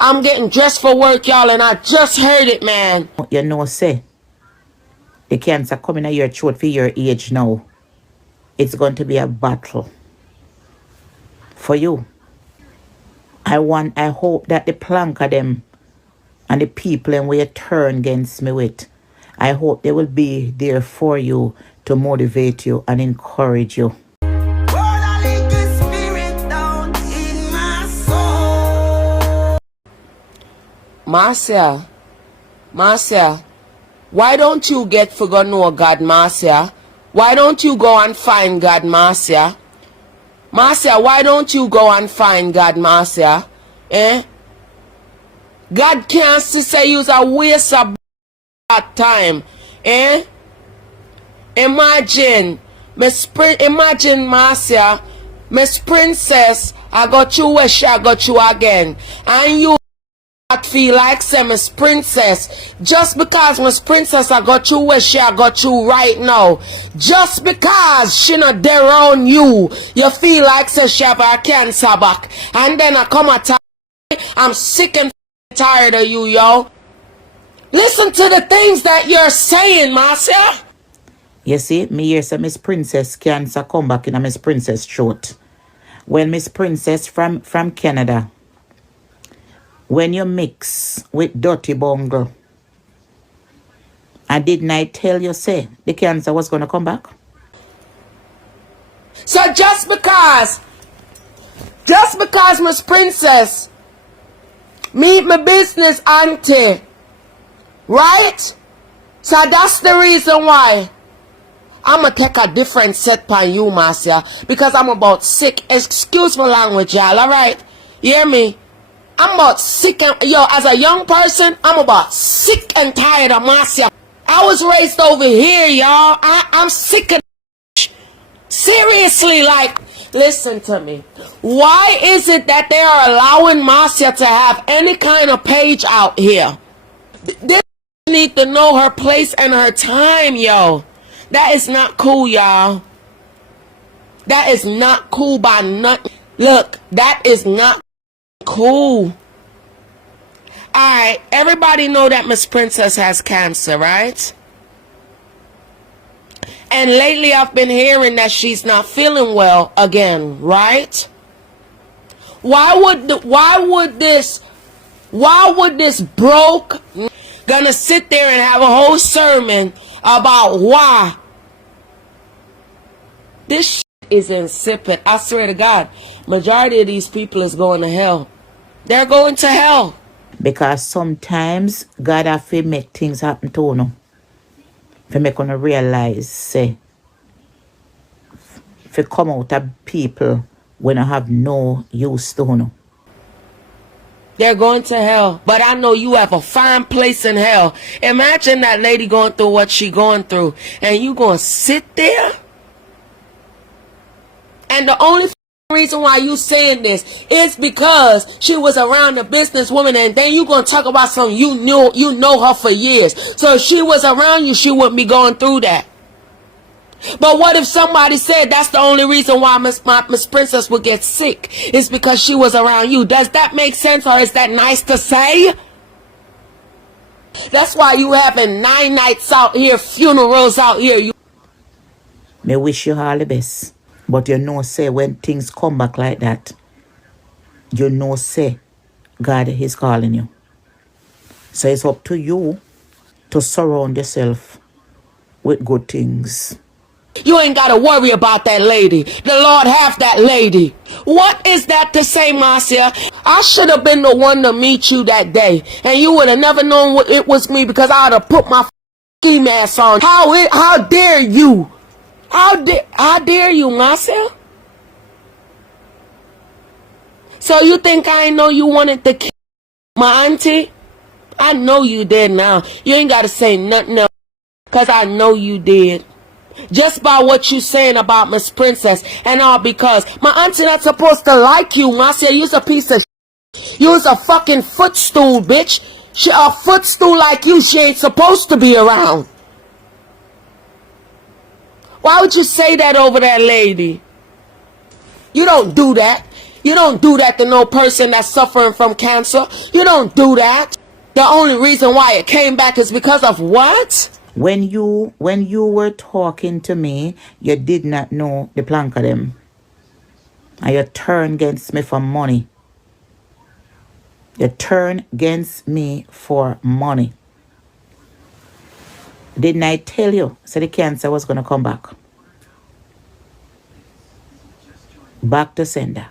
I'm getting dressed for work, y'all, and I just heard it, man. You know, say, the cancer coming at your throat for your age now. It's going to be a battle for you. I hope that the Plankas them and the people and where you turn against me with, I hope they will be there for you to motivate you and encourage you. Marcia, why don't you get for go know God, Marcia? Why don't you go and find God, Marcia? Marcia, why don't you go and find God, Marcia? Eh? God can't say you's a waste of time. Eh? Imagine, Marcia, Miss Princess, I got you wish I got you again. And you feel like say Miss Princess, just because Miss Princess I got you where she I got you right now, just because she not there on you, you feel like say she have a cancer back, and then I come at I'm sick and tired of you, yo. Listen to the things that you're saying, Marcia. You see, me hear say Miss Princess cancer come back in a Miss Princess throat. Well, Miss Princess from Canada, when you mix with dirty bungle, and didn't I tell you, say, the cancer was going to come back? So just because Miss Princess meet my business auntie, right? So that's the reason why I'm going to take a different set on you, Marcia, because I'm about sick. Excuse my language, y'all, all right? You hear me? I'm about sick and, yo, as a young person, I'm about sick and tired of Marcia. I was raised over here, y'all. I'm sick of seriously, like, listen to me. Why is it that they are allowing Marcia to have any kind of page out here? They need to know her place and her time, yo. That is not cool, y'all. That is not cool by nothing. Look, that is not cool. Alright, everybody know that Miss Princess has cancer, right? And lately I've been hearing that she's not feeling well again, right? Why would this broke gonna sit there and have a whole sermon about why? This shit is insipid. I swear to God, majority of these people is going to hell. They're going to hell. Because sometimes God have to make things happen to you. To make you realize, say, to come out of people when I have no use to you. They're going to hell. But I know you have a fine place in hell. Imagine that lady going through what she going through. And you going to sit there? And the only reason why you saying this is because she was around a businesswoman, and then you gonna talk about something you know her for years. So if she was around you, she wouldn't be going through that. But what if somebody said that's the only reason why Miss Princess would get sick? It's because she was around you. Does that make sense, or is that nice to say? That's why you having 9 nights out here, funerals out here. Me wish you all the best. But you know, say, when things come back like that, you know, say, God is calling you. So it's up to you to surround yourself with good things. You ain't got to worry about that lady. The Lord have that lady. What is that to say, Marcia? I should have been the one to meet you that day, and you would have never known it was me, because I would have put my ski mask on. How dare you? How dare you, Marcia? So you think I ain't know you wanted to kill my auntie? I know you did now. You ain't got to say nothing else, because I know you did. Just by what you saying about Miss Princess and all, because my auntie not supposed to like you, Marcia. You's a piece of shit. You's a fucking footstool, bitch. She a footstool like you. She ain't supposed to be around. Why would you say that over that lady? You don't do that. You don't do that to no person that's suffering from cancer. You don't do that. The only reason why it came back is because of what? When you were talking to me, you did not know the plank of them. And you turned against me for money. You turned against me for money. Didn't I tell you? So the cancer was going to come back. Back to sender.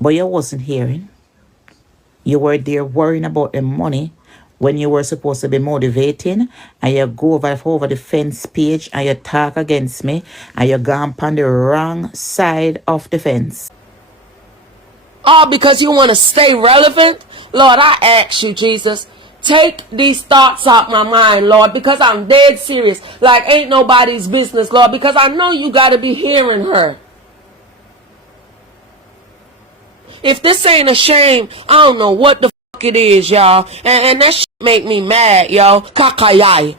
But you wasn't hearing. You were there worrying about the money when you were supposed to be motivating, and you go over the fence page and you talk against me, and you gone on the wrong side of the fence. All because you want to stay relevant? Lord, I ask you, Jesus, take these thoughts out my mind, Lord, because I'm dead serious. Like ain't nobody's business, Lord, because I know you got to be hearing her. If this ain't a shame, I don't know what the fuck it is, y'all. And that shit make me mad, y'all. Kakayai.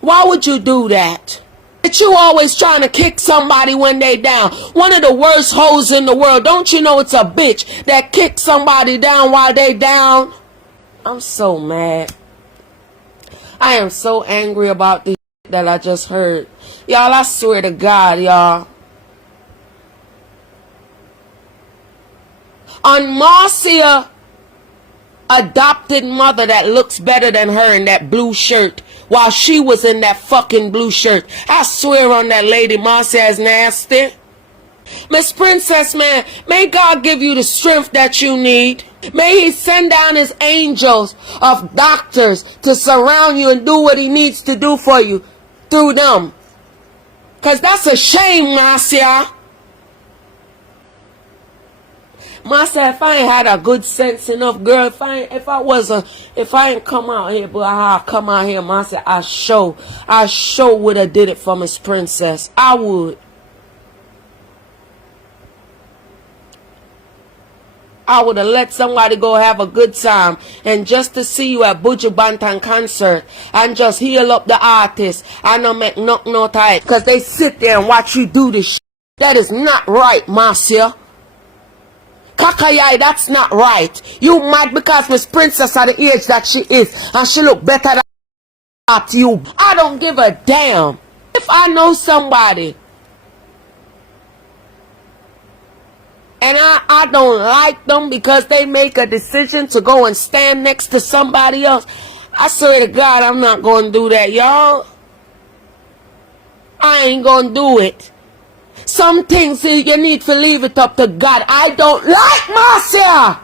Why would you do that? That you always trying to kick somebody when they down. One of the worst hoes in the world. Don't you know it's a bitch that kicks somebody down while they down? I'm so mad. I am so angry about this that I just heard. Y'all, I swear to God, y'all. On Marcia adopted mother that looks better than her in that blue shirt while she was in that fucking blue shirt. I swear on that lady, Marcia is nasty. Miss Princess, man, may God give you the strength that you need. May he send down his angels of doctors to surround you and do what he needs to do for you through them. Because that's a shame, Marcia. Marcia, if I ain't had a good sense enough, girl, if I ain't come out here, but I come out here, Marcia, I sure would have did it for Miss Princess. I would. I would have let somebody go have a good time, and just to see you at Buju Banton concert and just heal up the artist and not make no tight, because they sit there and watch you do this shit. That is not right, Marcia. Kakayai, that's not right. You mad because Miss Princess at the age that she is and she look better than you. I don't give a damn. If I know somebody and I don't like them because they make a decision to go and stand next to somebody else, I swear to God I'm not going to do that, y'all. I ain't going to do it. Some things you need to leave it up to God. I don't like Marcia.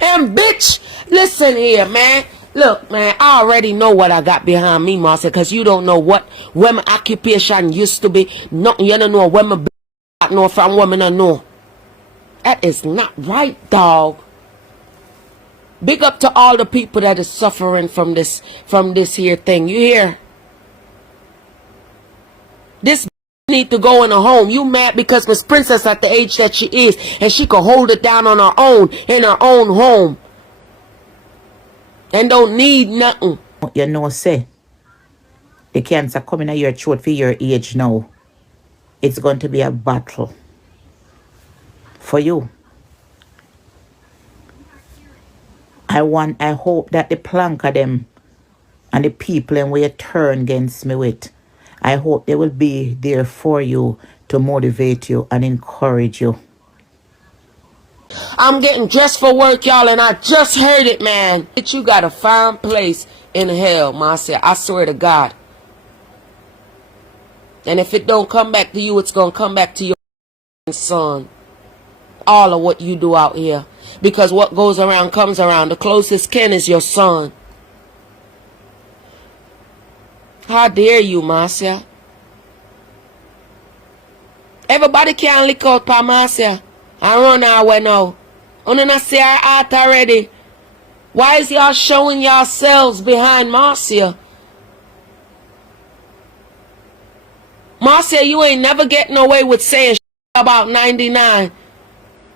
And bitch, listen here, man. Look, man, I already know what I got behind me, Marcia, because you don't know where my occupation used to be. Nothing, you don't know where my know from women I know. That is not right, dog. Big up to all the people that is suffering from this here thing. You hear? This need to go in a home. You mad because Miss Princess at the age that she is and she can hold it down on her own in her own home and don't need nothing. You know, say the cancer coming at your throat for your age now. It's going to be a battle for you. I hope that the plank of them and the people and where you turn against me with, I hope they will be there for you to motivate you and encourage you. I'm getting dressed for work, y'all, and I just heard it, man. You got a fine place in hell, Marcia. I swear to God. And if it don't come back to you, it's going to come back to your son. All of what you do out here. Because what goes around comes around. The closest kin is your son. How dare you, Marcia? Everybody can lick out for Marcia. I run away now. You don't see our art already. Why is y'all showing yourselves behind Marcia? Marcia, you ain't never getting away with saying about 99.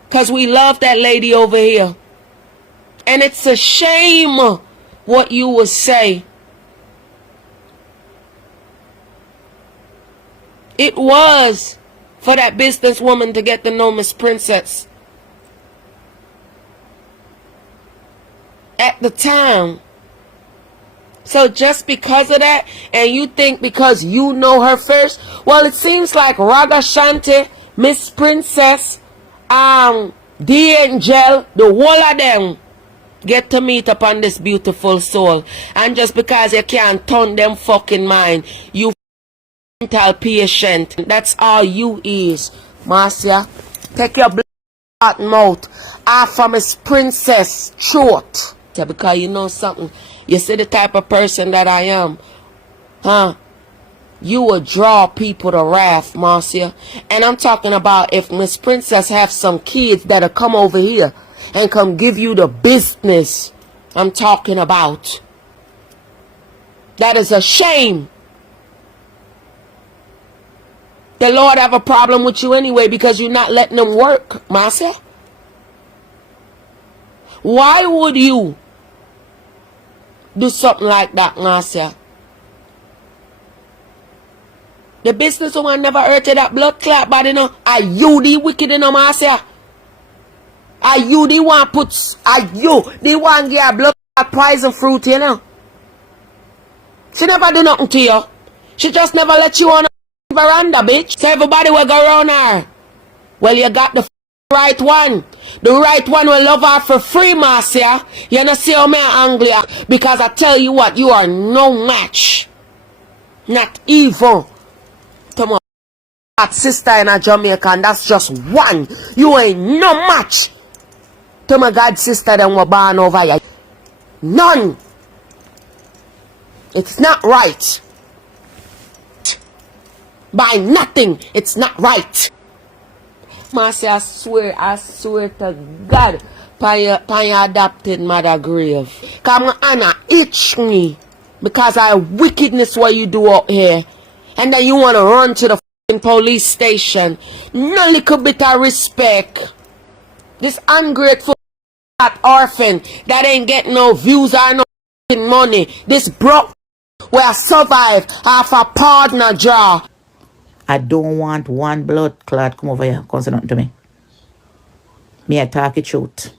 Because we love that lady over here. And it's a shame what you would say. It was for that businesswoman to get to know Miss Princess. At the time. So just because of that, and you think because you know her first, well, it seems like Raga Shanti, Miss Princess, the Angel, the whole of them get to meet upon this beautiful soul. And just because you can't turn them fucking mind, you mental patient. That's all you is, Marcia. Take your blood mouth off of Miss Princess throat. Because you know something, you see the type of person that I am, huh? You will draw people to wrath, Marcia. And I'm talking about if Miss Princess have some kids that'll come over here and come give you the business I'm talking about. That is a shame. The Lord have a problem with you anyway because you're not letting them work, Marcia. Why would you do something like that, Marcia? The businesswoman never hurt you that blood clot body, no. Are you the wicked, no, Marcia? Are you the one are you the one get blood clot poison fruit, you know? She never do nothing to you. She just never let you on a veranda, bitch. So everybody will go around her. Well, you got the right one. The right one will love her for free, Marcia. You know, see how me angry because I tell you what, you are no match. Not even to my sister in a Jamaica, and that's just one. You ain't no match to my god sister that were born over here. None. It's not right. By nothing, it's not right. Marcia, I swear to God, by your adopted mother grave. Come Anna, itch me because of wickedness what you do out here. And then you want to run to the police station. No little bit of respect. This ungrateful orphan that ain't getting no views or no money. This broke will survive off a partner draw. I don't want one blood clot come over here, come say nothing to me. Me I talk the truth.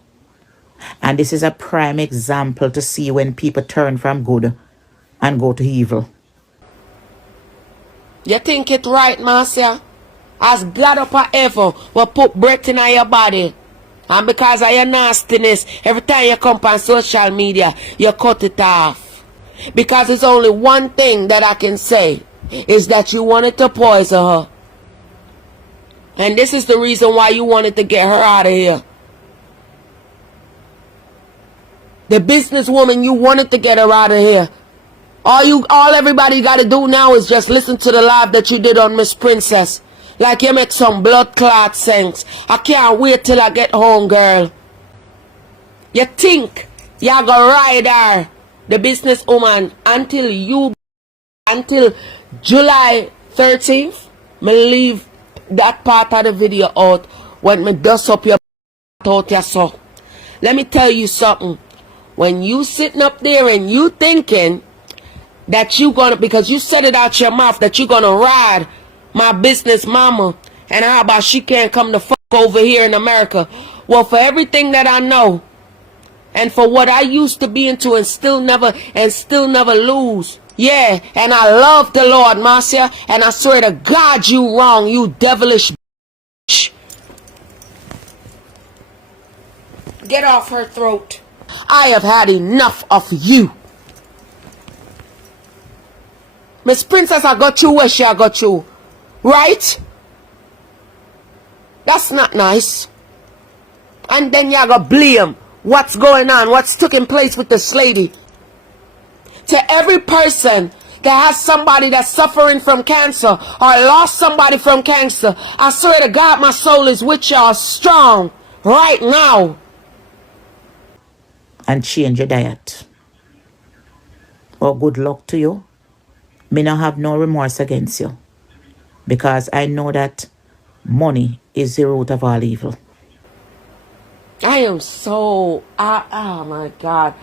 And this is a prime example to see when people turn from good and go to evil. You think it right, Marcia? As God up forever will put breath in your body. And because of your nastiness, every time you come on social media, you cut it off. Because it's only one thing that I can say, is that you wanted to poison her. And this is the reason why you wanted to get her out of here. The businesswoman, you wanted to get her out of here. All everybody got to do now is just listen to the live that you did on Miss Princess. Like you make some blood clot sense. I can't wait till I get home, girl. You think you gonna ride her, the businesswoman, until July 13th? Me leave that part of the video out when me dust up your out ya so. Let me tell you something. When you sitting up there and you thinking that you gonna, because you said it out your mouth that you gonna ride my business mama, and how about she can't come to fuck over here in America? Well, for everything that I know, and for what I used to be into and still never lose. Yeah, and I love the Lord, Marcia, and I swear to God you wrong, you devilish bitch. Get off her throat. I have had enough of you. Miss Princess, I got you where she I got you. Right? That's not nice. And then you gotta blame what's going on, what's taking place with this lady. To every person that has somebody that's suffering from cancer or lost somebody from cancer, I swear to God my soul is with y'all strong right now. And change your diet. Or good luck to you. Me not have no remorse against you. Because I know that money is the root of all evil. I am so, oh my God.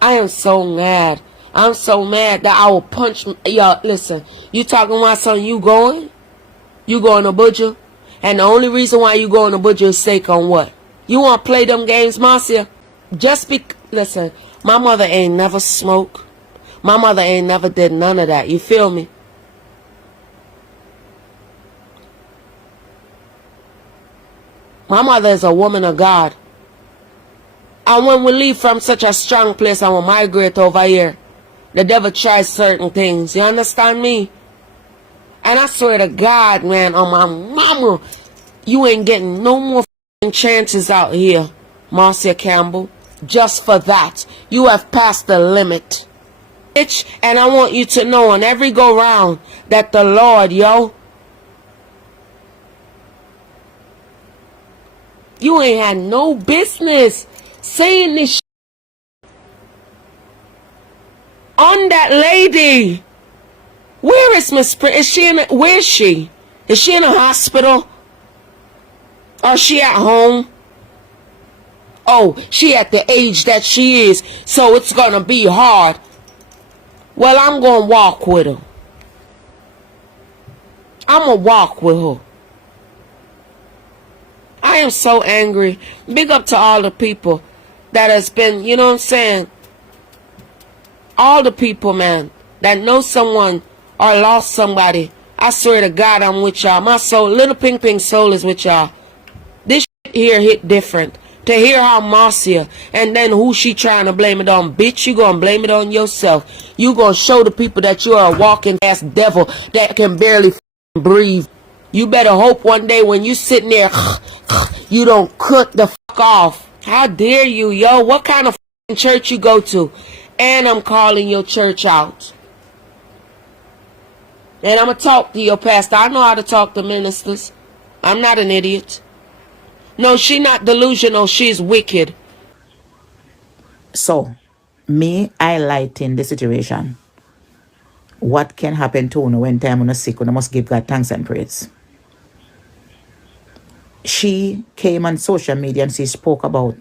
I am so mad. I'm so mad that I will punch, y'all, listen, you talking about something you going? You going to butcher? And the only reason why you going to butcher is sake on what? You want to play them games, Marcia? Listen, my mother ain't never smoked. My mother ain't never did none of that. You feel me? My mother is a woman of God. And when we leave from such a strong place and we migrate over here, the devil tries certain things. You understand me? And I swear to God, man, on my mama, you ain't getting no more chances out here, Marcia Campbell. Just for that, you have passed the limit. Bitch, and I want you to know on every go round that the Lord, you ain't had no business saying this on that lady. Where is Miss Prince? Where is she? Is she in a hospital? Or is she at home? Oh, she at the age that she is, so it's gonna be hard. Well, I'm gonna walk with her. I'm gonna walk with her. I am so angry. Big up to all the people that has been, you know what I'm saying? All the people, man, that know someone or lost somebody. I swear to God, I'm with y'all. My soul, little pink soul is with y'all. This shit here hit different. To hear how Marcia and then who she trying to blame it on. Bitch, you gonna blame it on yourself. You gonna show the people that you are a walking ass devil that can barely breathe. You better hope one day when you sitting there, you don't cut the fuck off. How dare you, yo? What kind of church you go to? And I'm calling your church out. And I'm gonna talk to your pastor. I know how to talk to ministers. I'm not an idiot. No, she not delusional. She's wicked. So, me highlighting the situation. What can happen to you when time is sick? You must give God thanks and praise. She came on social media and she spoke about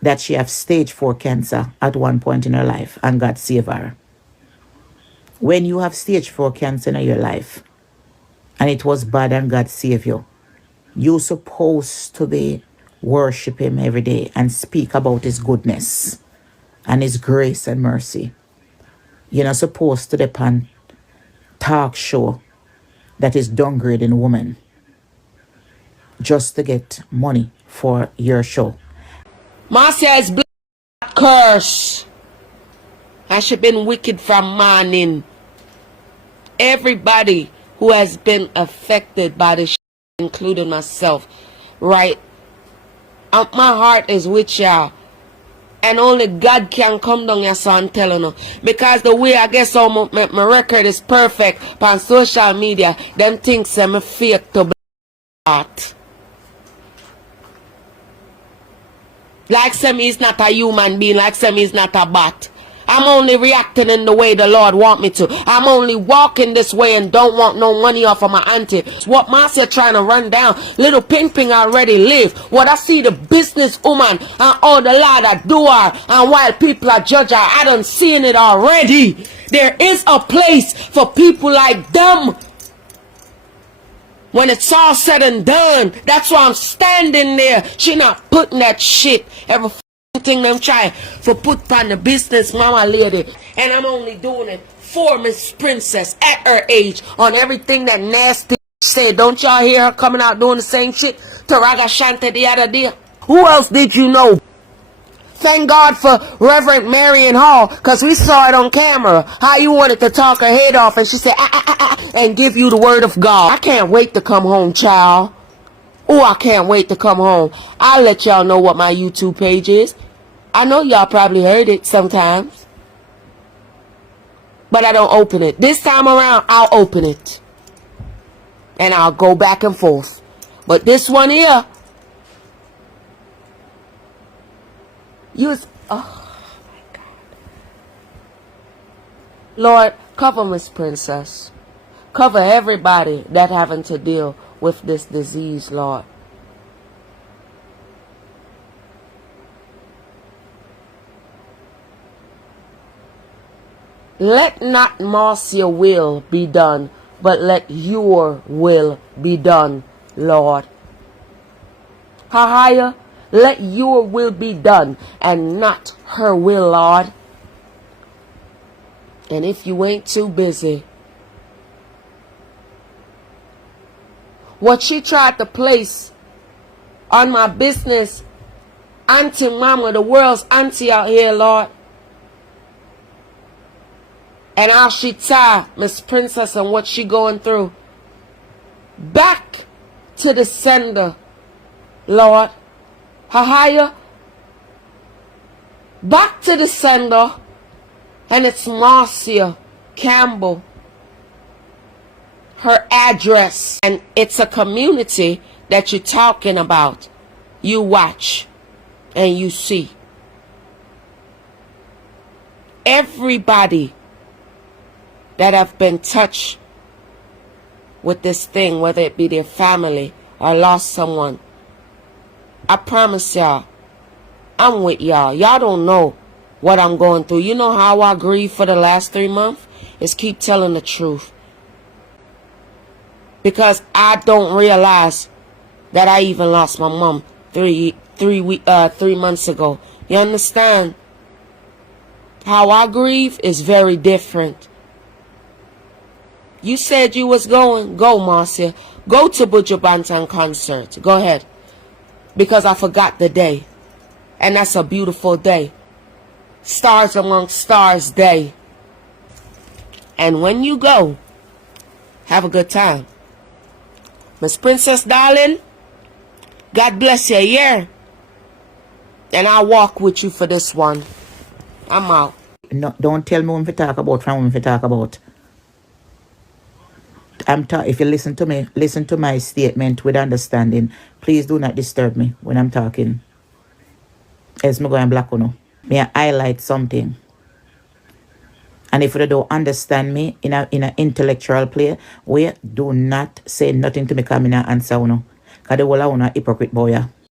that she have stage 4 cancer at one point in her life and God save her. When you have stage 4 cancer in your life and it was bad and God save you, you're supposed to be worship him every day and speak about his goodness and his grace and mercy. You're not supposed to depend talk show that is downgrading women just to get money for your show. Marcia is curse. I should been wicked from morning. Everybody who has been affected by this, including myself, right? My heart is with y'all. And only God can come down here, so I'm telling you. Because the way I guess all my record is perfect on social media, them things I'm fake to heart. Like some is not a human being, like some is not a bot. I'm only reacting in the way the Lord want me to. I'm only walking this way and don't want no money off of my auntie. What Marcia trying to run down, little Ping Ping already live. What I see the business woman and all the Lord that do her, and while people are judge her, I done seen it already. There is a place for people like them. When it's all said and done, that's why I'm standing there. She not putting that shit every thing them try for put on the business mama lady. And I'm only doing it for Miss Princess at her age on everything that nasty said. Don't y'all hear her coming out doing the same shit to Raga Shanta the other day? Who else did you know? Thank God for Reverend Marion Hall, because we saw it on camera. How you wanted to talk her head off and she said, and give you the word of God. I can't wait to come home, child. Oh, I can't wait to come home. I'll let y'all know what my YouTube page is. I know y'all probably heard it sometimes. But I don't open it. This time around, I'll open it. And I'll go back and forth. But this one here, oh my God. Lord, cover Miss Princess. Cover everybody that having to deal with this disease, Lord. Let not Marcia's will be done, but let your will be done, Lord. Higher, let your will be done and not her will, Lord. And if you ain't too busy, what she tried to place on my business, Auntie Mama, the world's auntie out here, Lord. And how she tie Miss Princess and what she going through. Back to the sender, Lord. Higher. Back to the sender. And it's Marcia, Campbell. Her address. And it's a community that you're talking about. You watch and you see. Everybody that have been touched with this thing, whether it be their family or lost someone, I promise y'all, I'm with y'all. Y'all don't know what I'm going through. You know how I grieve for the last 3 months? Is keep telling the truth. Because I don't realize that I even lost my mom 3 months ago. You understand? How I grieve is very different. You said you was going. Go, Marcia. Go to Buju Banton concert. Go ahead. Because I forgot the day. And that's a beautiful day. Stars amongst stars day. And when you go, have a good time. Miss Princess, darling, God bless you, yeah. And I'll walk with you for this one. I'm out. No, don't tell me when we talk about, from when we talk about. If you listen to me, listen to my statement with understanding. Please do not disturb me when I'm talking. Else me go and black on. May I highlight something. And if you don't understand me in a intellectual play, we do not say nothing to me because I answer uno. Because the whole of uno hypocrite boy.